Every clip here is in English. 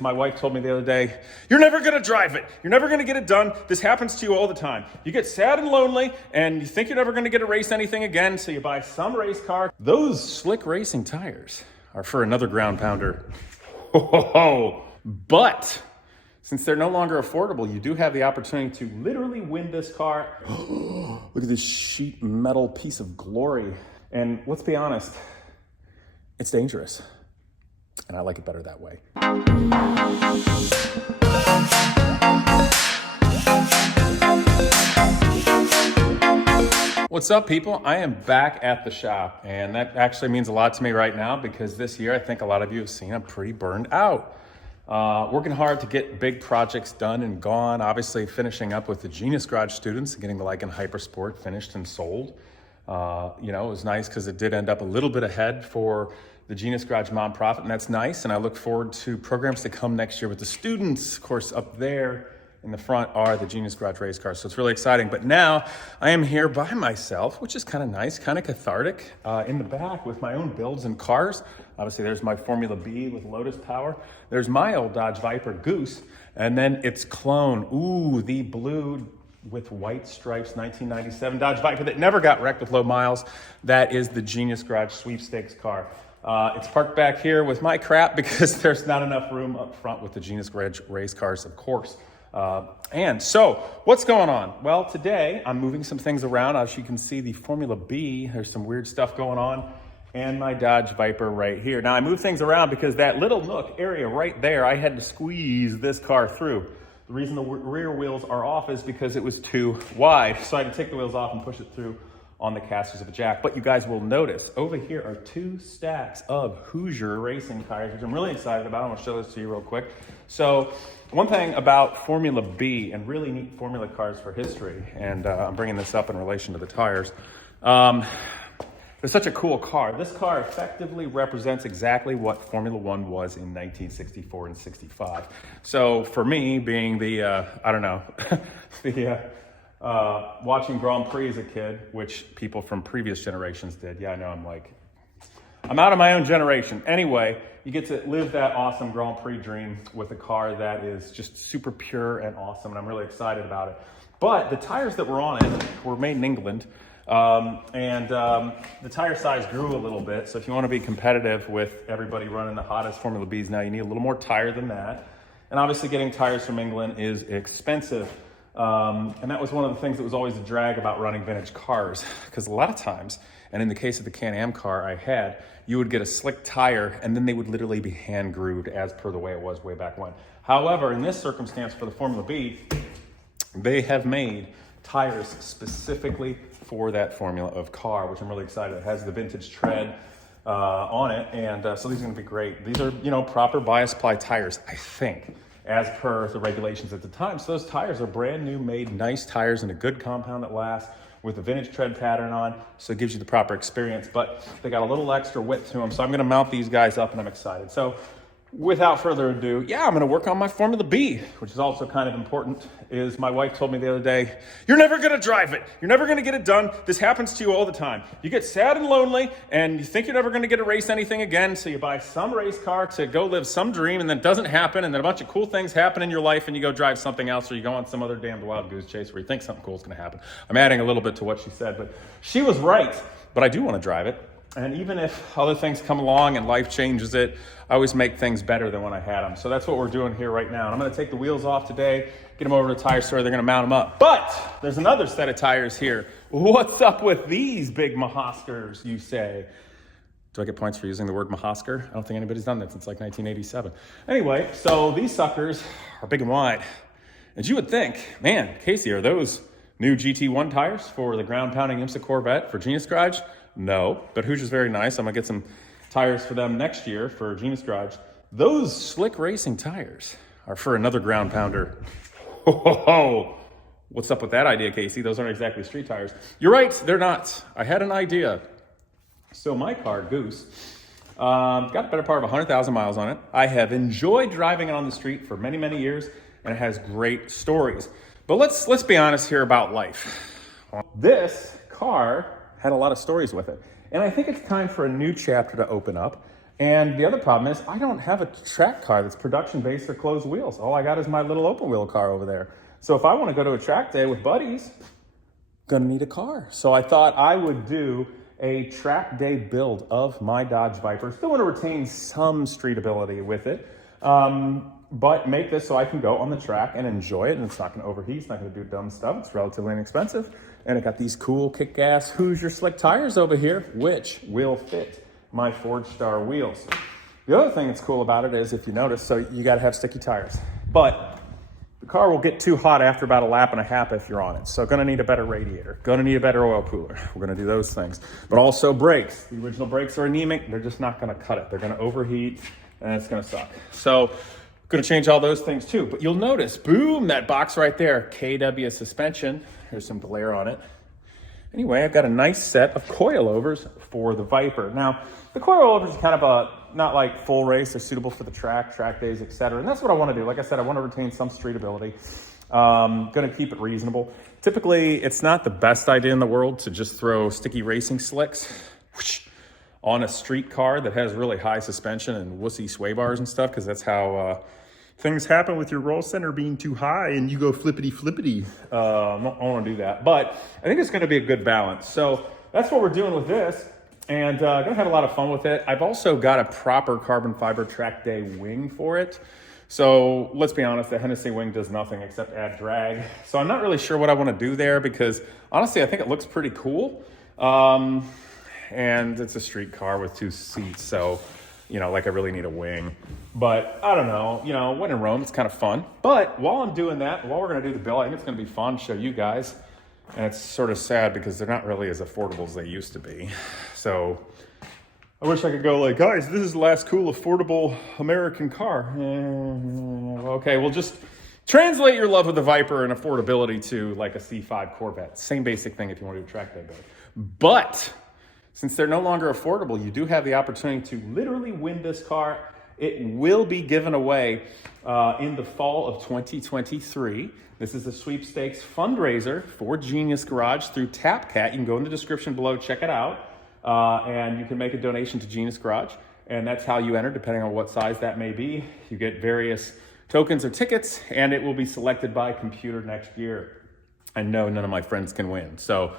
My wife told me the other day, you're never gonna drive it. You're never gonna get it done. This happens to you all the time. You get sad and lonely and you think you're never gonna get to race anything again, so you buy some race car. Those slick racing tires are for another ground pounder. But since they're no longer affordable, you do have the opportunity to literally win this car. Look at this sheet metal piece of glory. And let's be honest, it's dangerous. And I like it better that way. What's up, people? I am back at the shop, and that actually means a lot to me right now because this year I think a lot of you have seen I'm pretty burned out. Working hard to get big projects done and gone, obviously finishing up with the Genius Garage students, getting the Lycan Hypersport finished and sold. It was nice because it did end up a little bit ahead for the Genius Garage nonprofit, and that's nice. And I look forward to programs to come next year with the students. Of course, up there in the front are the Genius Garage race cars, so it's really exciting. But now I am here by myself, which is kind of nice, kind of cathartic, in the back with my own builds and cars. Obviously, there's my Formula B with Lotus power. There's my old Dodge Viper Goose, and then its clone, the blue with white stripes 1997 Dodge Viper that never got wrecked with low miles. That is the Genius Garage sweepstakes car. It's parked back here with my crap because there's not enough room up front with the Genius Garage race cars, of course. And so what's going on? Well, today I'm moving some things around. As you can see, the Formula B, there's some weird stuff going on, and my Dodge Viper right here. Now I move things around because that little nook area right there, I had to squeeze this car through. The reason the rear wheels are off is because it was too wide. So I had to take the wheels off and push it through on the casters of a jack. But you guys will notice over here are 2 stacks of Hoosier racing tires, which I'm really excited about. I want to show this to you real quick. So one thing about Formula B and really neat formula cars for history, and I'm bringing this up in relation to the tires. It's such a cool car. This car effectively represents exactly what Formula One was in 1964 and 65. So for me, being the, watching Grand Prix as a kid, which people from previous generations did. Yeah, I know, I'm out of my own generation. Anyway, you get to live that awesome Grand Prix dream with a car that is just super pure and awesome, and I'm really excited about it. But the tires that were on it were made in England. The tire size grew a little bit. So if you want to be competitive with everybody running the hottest Formula Bs now, you need a little more tire than that. And obviously getting tires from England is expensive. And that was one of the things that was always a drag about running vintage cars, because a lot of times, and in the case of the Can-Am car I had, you would get a slick tire and then they would literally be hand grooved as per the way it was way back when. However, in this circumstance for the Formula B, they have made tires specifically for that formula of car, which I'm really excited. It has the vintage tread on it, and so these are going to be great. These are, proper bias ply tires, I think, as per the regulations at the time. So those tires are brand new, made nice tires in a good compound that lasts with a vintage tread pattern on, so it gives you the proper experience. But they got a little extra width to them, so I'm going to mount these guys up, and I'm excited. So without further ado, I'm going to work on my Formula B, which is also kind of important. Is my wife told me the other day, you're never going to drive it. You're never going to get it done. This happens to you all the time. You get sad and lonely and you think you're never going to get to race anything again, so you buy some race car to go live some dream, and then it doesn't happen, and then a bunch of cool things happen in your life and you go drive something else, or you go on some other damned wild goose chase where you think something cool is going to happen. I'm adding a little bit to what she said, but she was right. But I do want to drive it. And even if other things come along and life changes it, I always make things better than when I had them. So that's what we're doing here right now. And I'm going to take the wheels off today, get them over to the tire store. They're going to mount them up. But there's another set of tires here. What's up with these big Mahoskers, you say? Do I get points for using the word Mahosker? I don't think anybody's done that since like 1987. Anyway, so these suckers are big and wide. And you would think, man, Casey, are those new GT1 tires for the ground pounding IMSA Corvette for Genius Garage? No, but Hoosier's very nice. I'm gonna get some tires for them next year for Genius Garage. Those slick racing tires are for another ground pounder. What's up with that idea, Casey? Those aren't exactly street tires. You're right, they're not. I had an idea. So my car, Goose, got the better part of 100,000 miles on it. I have enjoyed driving it on the street for many, many years, and it has great stories. But let's be honest here about life. This car had a lot of stories with it. And I think it's time for a new chapter to open up. And the other problem is I don't have a track car that's production based or closed wheels. All I got is my little open wheel car over there. So if I want to go to a track day with buddies, gonna need a car. So I thought I would do a track day build of my Dodge Viper. Still want to retain some street ability with it, but make this so I can go on the track and enjoy it, and it's not gonna overheat, it's not gonna do dumb stuff, it's relatively inexpensive, and it got these cool kick-ass Hoosier slick tires over here, which will fit my Forged Star wheels. The other thing that's cool about it is, if you notice, so you gotta have sticky tires, but the car will get too hot after about a lap and a half if you're on it. So gonna need a better radiator, gonna need a better oil cooler. We're gonna do those things. But also brakes. The original brakes are anemic, they're just not gonna cut it. They're gonna overheat and it's gonna suck. So gonna change all those things too. But you'll notice, boom, that box right there, KW suspension. There's some glare on it. Anyway, I've got a nice set of coilovers for the Viper. Now, the coilovers are kind of not like full race, they're suitable for the track days, etc. And that's what I want to do. Like I said, I want to retain some street ability. Gonna keep it reasonable. Typically, it's not the best idea in the world to just throw sticky racing slicks on a street car that has really high suspension and wussy sway bars and stuff, because that's how things happen with your roll center being too high and you go flippity flippity. I don't want to do that, but I think it's going to be a good balance. So that's what we're doing with this, and gonna have a lot of fun with it. I've also got a proper carbon fiber track day wing for it. So let's be honest, the Hennessy wing does nothing except add drag. So I'm not really sure what I want to do there, because honestly, I think it looks pretty cool. And it's a street car with 2 seats, so like I really need a wing. But I don't know, when in Rome, it's kind of fun. But while I'm doing that, while we're gonna do the build, I think it's gonna be fun to show you guys. And it's sort of sad because they're not really as affordable as they used to be. So I wish I could go like, guys, this is the last cool affordable American car. Okay, well, just translate your love of the Viper and affordability to like a C5 Corvette. Same basic thing if you want to do a track day build. But since they're no longer affordable, you do have the opportunity to literally win this car. It will be given away in the fall of 2023. This is a sweepstakes fundraiser for Genius Garage through TapCat. You can go in the description below, check it out, and you can make a donation to Genius Garage. And that's how you enter, depending on what size that may be. You get various tokens or tickets, and it will be selected by computer next year. I know none of my friends can win, so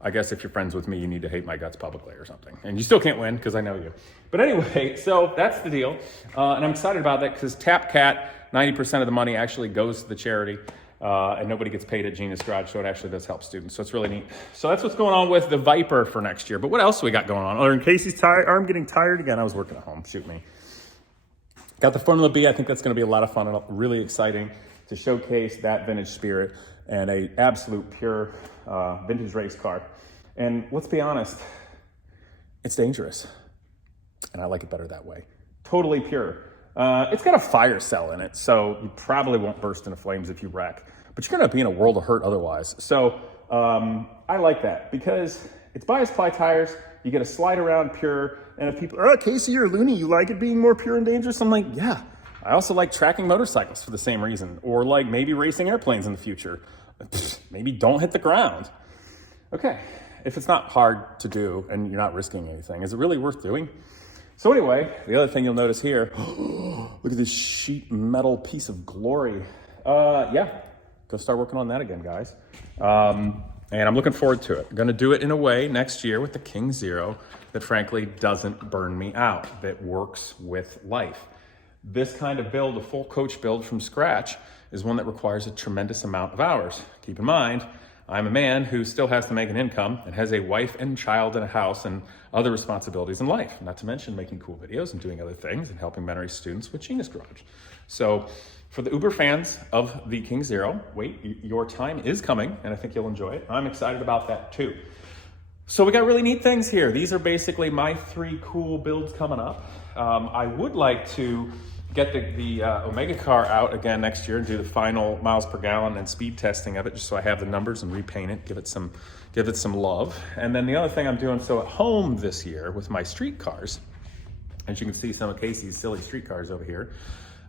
I guess if you're friends with me, you need to hate my guts publicly or something. And you still can't win because I know you. But anyway, so that's the deal. And I'm excited about that because TapCat, 90% of the money actually goes to the charity. And nobody gets paid at Genius Garage, so it actually does help students. So it's really neat. So that's what's going on with the Viper for next year. But what else do we got going on? Other than Casey's arm getting tired again. I was working at home. Shoot me. Got the Formula B. I think that's going to be a lot of fun and really exciting to showcase that vintage spirit and a absolute pure vintage race car. And let's be honest, it's dangerous. And I like it better that way. Totally pure. It's got a fire cell in it, so you probably won't burst into flames if you wreck. But you're going to be in a world of hurt otherwise. So I like that because it's bias ply tires. You get a slide around pure. And if people, Casey, you're loony, you like it being more pure and dangerous? I'm like, yeah. I also like tracking motorcycles for the same reason. Or like maybe racing airplanes in the future. Maybe don't hit the ground. Okay, if it's not hard to do and you're not risking anything, is it really worth doing? So anyway, the other thing you'll notice here, look at this sheet metal piece of glory. Yeah, go start working on that again, guys. And I'm looking forward to it. I'm gonna do it in a way next year with the King Zero that frankly doesn't burn me out, that works with life. This kind of build, a full coach build from scratch, is one that requires a tremendous amount of hours. Keep in mind, I'm a man who still has to make an income and has a wife and child and a house and other responsibilities in life, not to mention making cool videos and doing other things and helping mentoring students with Genius Garage. So for the Uber fans of the King Zero, wait, your time is coming and I think you'll enjoy it. I'm excited about that too. So we got really neat things here. These are basically my 3 cool builds coming up. I would like to get the Omega car out again next year and do the final miles per gallon and speed testing of it, just so I have the numbers and repaint it, give it some love. And then the other thing I'm doing so at home this year with my street cars, as you can see some of Casey's silly street cars over here.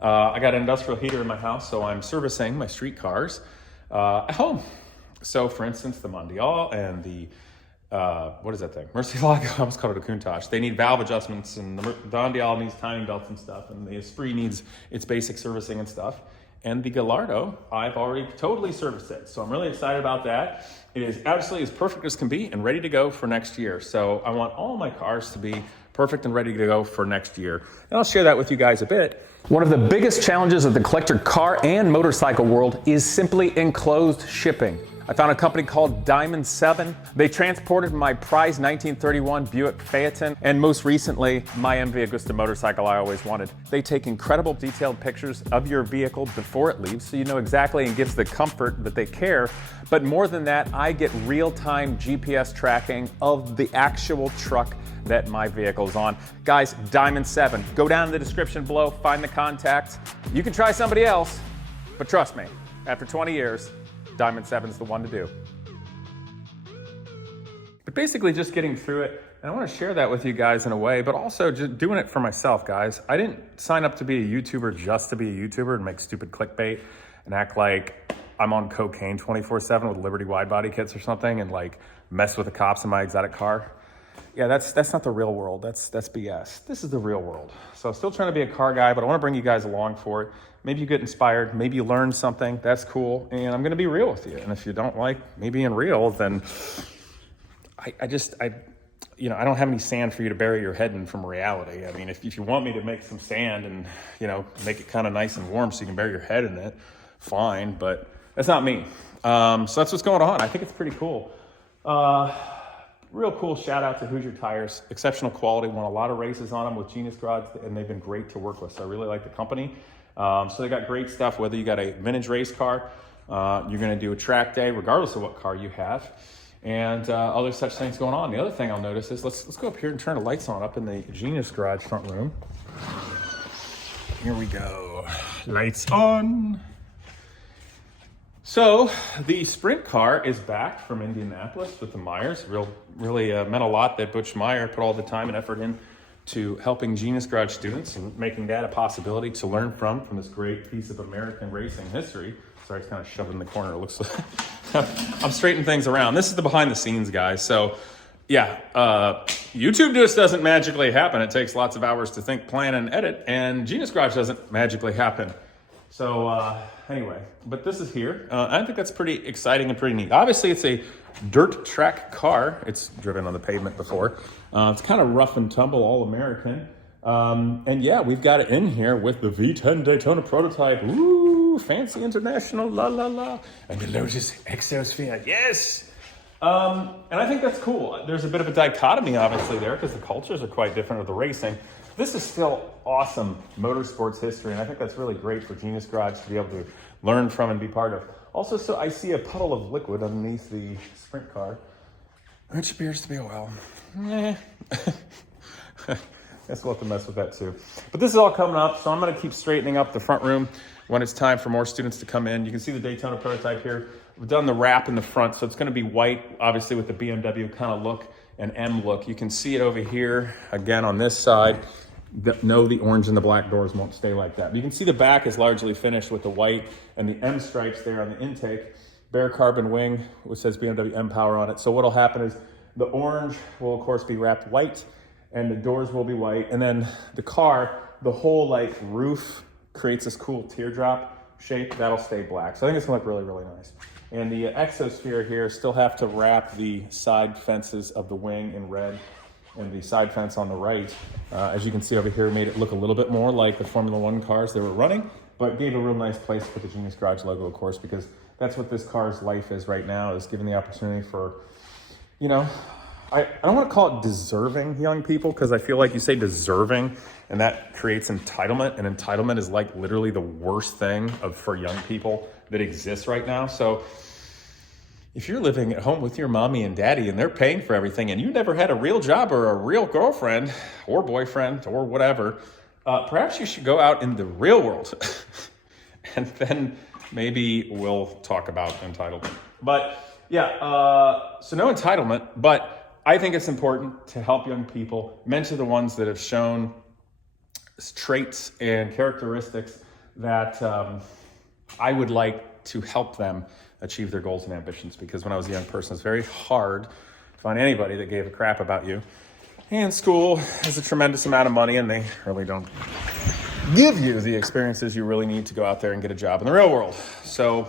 I got an industrial heater in my house, so I'm servicing my street cars at home. So for instance, the Mondial and the what is that thing? Murcielago, I almost called it a Countach. They need valve adjustments, and the Don Dial needs timing belts and stuff, and the Esprit needs its basic servicing and stuff. And the Gallardo, I've already totally serviced it. So I'm really excited about that. It is absolutely as perfect as can be and ready to go for next year. So I want all my cars to be perfect and ready to go for next year. And I'll share that with you guys a bit. One of the biggest challenges of the collector car and motorcycle world is simply enclosed shipping. I found a company called Diamond 7. They transported my prized 1931 Buick Phaeton, and most recently, my MV Agusta motorcycle I always wanted. They take incredible detailed pictures of your vehicle before it leaves, so you know exactly, and gives the comfort that they care. But more than that, I get real-time GPS tracking of the actual truck that my vehicle's on. Guys, Diamond 7. Go down in the description below, find the contact. You can try somebody else, but trust me, after 20 years, Diamond 7's the one to do. But basically just getting through it, and I want to share that with you guys in a way, but also just doing it for myself, guys. I didn't sign up to be a YouTuber just to be a YouTuber and make stupid clickbait and act like I'm on cocaine 24/7 with Liberty wide body kits or something and like mess with the cops in my exotic car. Yeah, that's not the real world. That's BS. This is the real world. So still trying to be a car guy, but I want to bring you guys along for it. Maybe you get inspired, maybe you learn something, that's cool, and I'm gonna be real with you. And if you don't like me being real, then I don't have any sand for you to bury your head in from reality. I mean, if you want me to make some sand and, make it kind of nice and warm so you can bury your head in it, fine, but that's not me. So that's what's going on. I think it's pretty cool. Real cool shout out to Hoosier Tires. Exceptional quality, won a lot of races on them with Genius Garage, and they've been great to work with. So I really like the company. So they got great stuff, whether you got a vintage race car, you're gonna do a track day, regardless of what car you have, and other such things going on. The other thing I'll notice is, let's go up here and turn the lights on up in the Genius Garage front room. Here we go, lights on. So the sprint car is back from Indianapolis with the Myers. Really meant a lot that Butch Meyer put all the time and effort in to helping Genius Garage students and making that a possibility to learn from this great piece of American racing history. Sorry, it's kind of shoved in the corner. It looks like I'm straightening things around. This is the behind the scenes, guys. So yeah, YouTube just doesn't magically happen. It takes lots of hours to think, plan, and edit, and Genius Garage doesn't magically happen. So anyway, but this is here. I think that's pretty exciting and pretty neat. Obviously, it's a dirt track car. It's driven on the pavement before. It's kind of rough and tumble, all American. And yeah, we've got it in here with the V10 Daytona Prototype. Ooh, fancy international, la la la. And the Lotus Exosphere, yes! And I think that's cool. There's a bit of a dichotomy, obviously, there, because the cultures are quite different of the racing. This is still awesome motorsports history, and I think that's really great for Genius Garage to be able to learn from and be part of. Also, so I see a puddle of liquid underneath the sprint car, which appears to be a well. Guess we'll have to mess with that too. But this is all coming up, so I'm gonna keep straightening up the front room when it's time for more students to come in. You can see the Daytona Prototype here. We've done the wrap in the front, so it's gonna be white, obviously with the BMW kind of look and M look. You can see it over here, again on this side. No, the orange and the black doors won't stay like that. But you can see the back is largely finished with the white and the M stripes there on the intake. Bare carbon wing, which says BMW M Power on it. So what'll happen is the orange will of course be wrapped white and the doors will be white. And then the car, the whole like roof creates this cool teardrop shape. That'll stay black. So I think it's gonna look really, really nice. And the Exosphere here still have to wrap the side fences of the wing in red, and the side fence on the right, as you can see over here, made it look a little bit more like the Formula One cars they were running, but gave a real nice place to put the Genius Garage logo, of course, because that's what this car's life is right now, is giving the opportunity for, I don't want to call it deserving young people, because I feel like you say deserving and that creates entitlement, and entitlement is like literally the worst thing for young people that exists right now. So if you're living at home with your mommy and daddy and they're paying for everything and you never had a real job or a real girlfriend or boyfriend or whatever, perhaps you should go out in the real world and then maybe we'll talk about entitlement. But yeah, so no entitlement, but I think it's important to help young people, mention the ones that have shown traits and characteristics that I would like to help them achieve their goals and ambitions, because when I was a young person, it's very hard find anybody that gave a crap about you. And school is a tremendous amount of money, and they really don't give you the experiences you really need to go out there and get a job in the real world. So,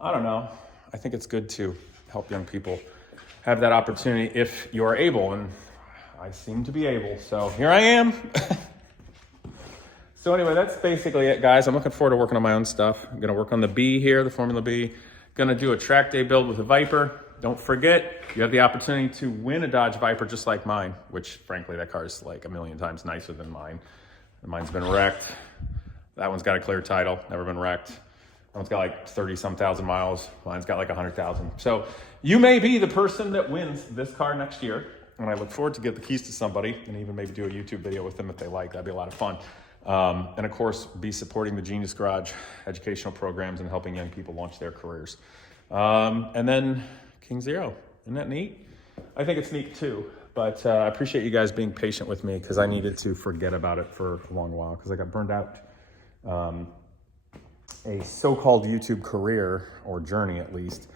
I don't know. I think it's good to help young people have that opportunity if you are able, and I seem to be able, so here I am. So anyway, that's basically it, guys. I'm looking forward to working on my own stuff. I'm gonna work on the B here, the Formula B. Gonna do a track day build with a Viper. Don't forget, you have the opportunity to win a Dodge Viper just like mine, which frankly, that car is like a million times nicer than mine. Mine's been wrecked. That one's got a clear title, never been wrecked. That one's got like 30-some thousand miles. Mine's got like 100,000. So you may be the person that wins this car next year. And I look forward to get the keys to somebody and even maybe do a YouTube video with them if they like. That'd be a lot of fun. And of course, be supporting the Genius Garage educational programs and helping young people launch their careers. And then King Zero, isn't that neat? I think it's neat too, but I appreciate you guys being patient with me because I needed to forget about it for a long while because I got burned out. A so-called YouTube career, or journey at least,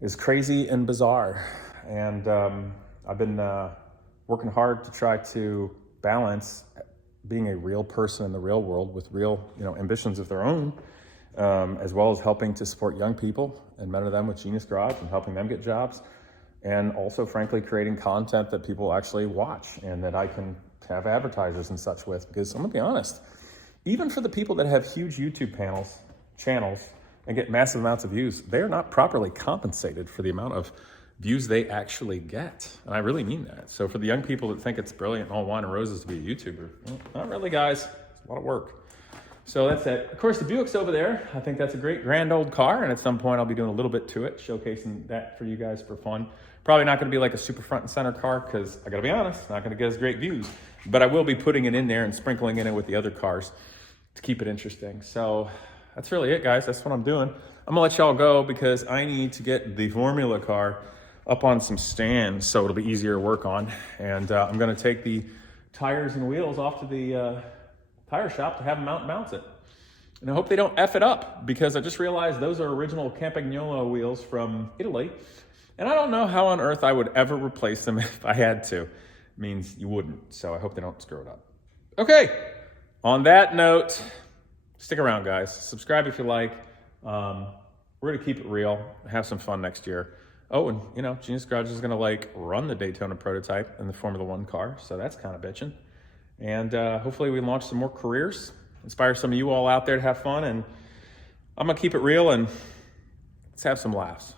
is crazy and bizarre. And I've been working hard to try to balance being a real person in the real world with real, ambitions of their own, as well as helping to support young people and mentor them with Genius Garage and helping them get jobs. And also, frankly, creating content that people actually watch and that I can have advertisers and such with. Because I'm gonna be honest, even for the people that have huge YouTube channels and get massive amounts of views, they're not properly compensated for the amount of views they actually get. And I really mean that. So for the young people that think it's brilliant and all wine and roses to be a YouTuber, well, not really, guys. It's a lot of work. So that's it. Of course, the Buick's over there. I think that's a great grand old car. And at some point I'll be doing a little bit to it, showcasing that for you guys for fun. Probably not gonna be like a super front and center car because I gotta be honest, not gonna get as great views, but I will be putting it in there and sprinkling it in with the other cars to keep it interesting. So that's really it, guys. That's what I'm doing. I'm gonna let y'all go because I need to get the Formula car up on some stands so it'll be easier to work on. And I'm gonna take the tires and wheels off to the tire shop to have them mount it. And I hope they don't F it up because I just realized those are original Campagnolo wheels from Italy. And I don't know how on earth I would ever replace them if I had to. It means you wouldn't, so I hope they don't screw it up. Okay, on that note, stick around, guys. Subscribe if you like. We're gonna keep it real, have some fun next year. Oh, and Genius Garage is gonna run the Daytona Prototype in the Formula One car, so that's kind of bitching. And hopefully we launch some more careers, inspire some of you all out there to have fun, and I'm gonna keep it real and let's have some laughs.